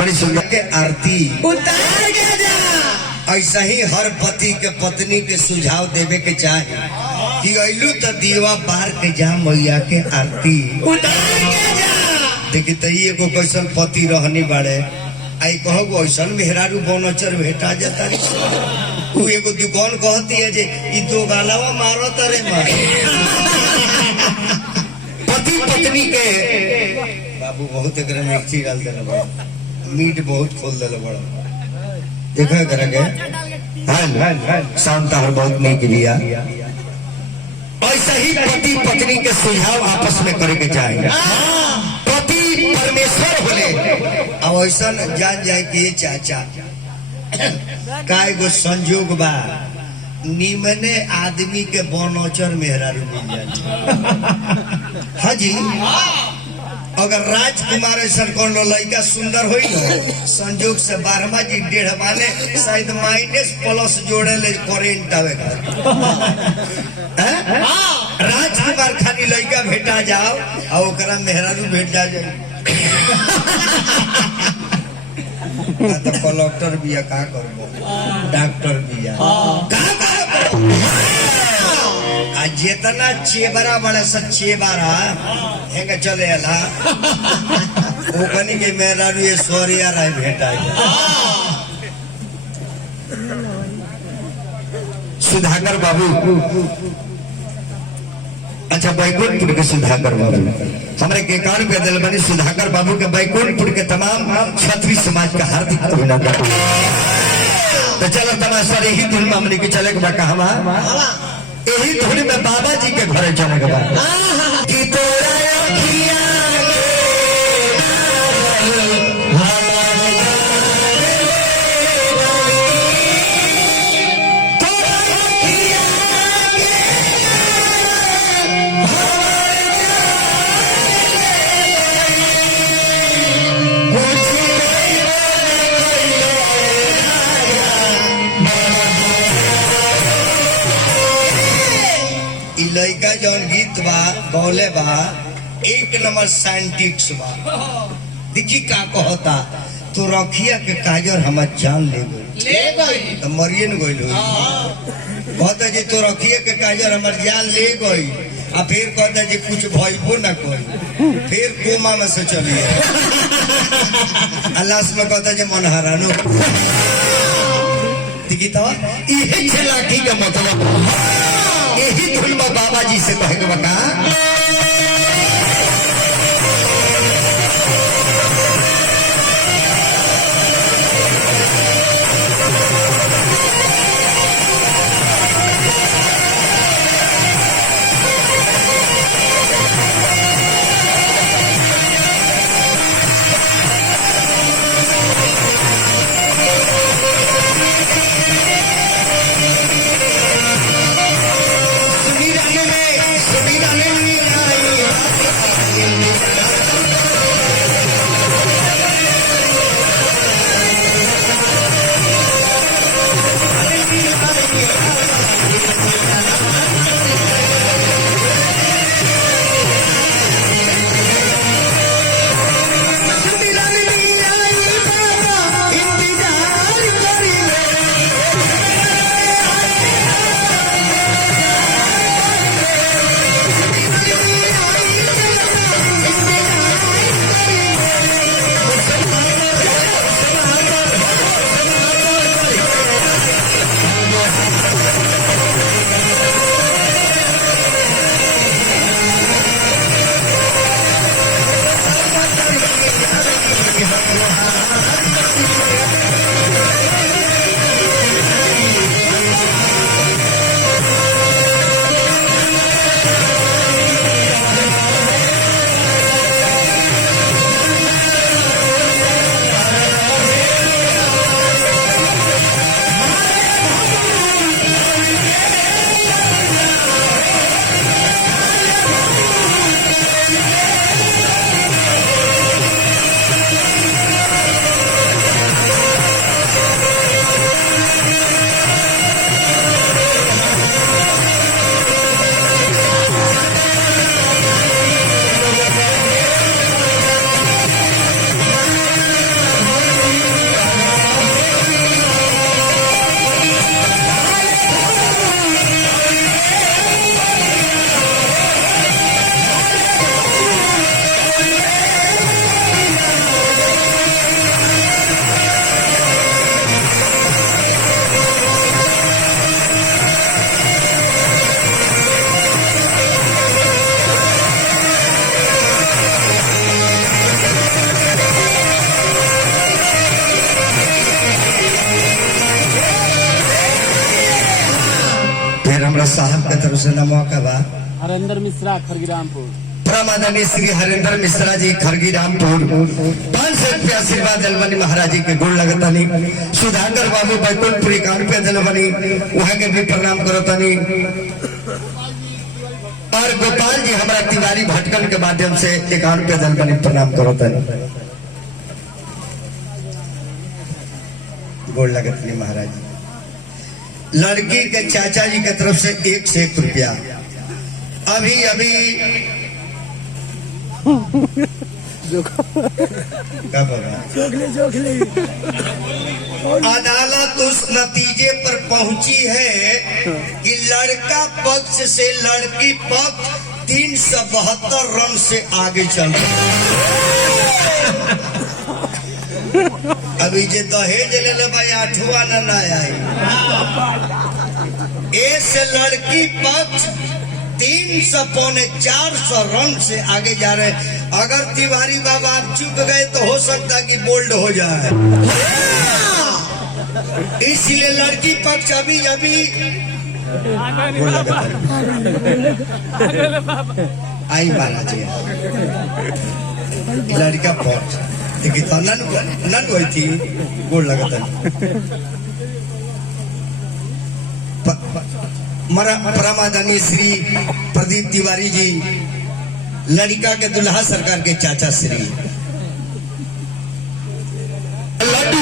बड़ी सुंदर के आरती उतार के जा। ऐसा ही हर पति के पत्नी के सुझाव देवे के चाहे कि अइलू तो दीवा बार के जा मैया के आरती उतार के जा। देखी तो एगो कैसन पति रहनी बाड़े आई कहो ऐसा मेहरारू बनचर भेटा जाता तू एगो दुकान कहती है जे ई दो गालावा मारो तरे मार पति पत्नी के बाबू बहुत एक मिर्ची डाल देना बड़ा मीट बहुत खोल देना बड़ा देखा करेंगे शांता बहुत नहीं किया ऐसा ही पति पत्नी के सुझाव आपस में करे के चाहिए पति परमेश्वर बोले अब ऐसा जान जाए कि चाचा का एगो संजोग बा निमने आदमी के बनौचर मेहरारू मिल जाए हाँ जी अगर राजकुमार ऐसा कौन लड़का सुंदर हो संजोग से 12वां जी 1.5 माने शायद माइनस प्लस जोड़े ले करेंट आवे राजकुमार खाली लड़का भेटा जाओ और ओकरा मेहरारू भेट जा जाए तो कलेक्टर बिया का करबो डॉक्टर बिया जितना चेबरा बड़ा सा चेबरा हेंगे चले अला वो कनी के मेहरारू ये सोरिया राय भेटा सुधाकर बाबू अच्छा बैकुंठपुर के सुधाकर बाबू हमारे के कान पे दिल बनी सुधाकर बाबू के बैकुंठपुर के तमाम क्षत्रिय समाज का हार्दिक अभिनंदन तो चलो तमाशा यही धुन में हमने के चले के बा हवा यही धुन में बाबा जी के घरे चले के बा कि तोरा अखियां लड़का जौन गीत बा गौले बा 1 नंबर साइंटिस्ट बा देखी का कहता तो रखिया के काजर हम जान ले गई तो मरिए न गई कहता जी तो रखिया के काजर हमार जान ले गई आ फिर कहता जी कुछ भइबो न कोई फिर कोमा में से चलिए अल्लाह में कहता जी मन हरानो देखी तो यही लाठी का मतलब यही धुन में बाबा जी से कहे बका सुनी अपना साहब के तरफ से नाम का बा हरेंद्र मिश्रा खरगिरामपुर। परमानंदी श्री हरेंद्र मिश्रा जी खरगिरामपुर 500 रुपया आशीर्वाद दलबनी महाराज जी के गोड़ लगतनी। सुधाकर बाबू बैकुंठपुरी 51 रुपया दलबनी, वहाँ के भी प्रणाम करतनी। और गोपाल जी हमारा तिवारी भटकन के माध्यम से 51 रुपया दलबनी, प्रणाम करतनी। गोड़ लगतनी महाराज जी। लड़की के चाचा जी की तरफ से 1 से 1 रुपया। अभी अभी अदालत उस नतीजे पर पहुंची है कि लड़का पक्ष से लड़की पक्ष 372 रन से आगे चल रहा है। अभी जे दहेज ले भाई 8वां न आई, ए से लड़की पक्ष 300-400 रन से आगे जा रहे हैं। अगर तिवारी बाबा आप चुप गए तो हो सकता है कि बोल्ड हो जाए। इसलिए लड़की पक्ष अभी आई माना जी लड़का पक्ष देखिए तो नन हुई थी गोल लगता परमादरणीय श्री प्रदीप तिवारी जी लड़का के दुल्हा सरकार के चाचा श्री लड्डू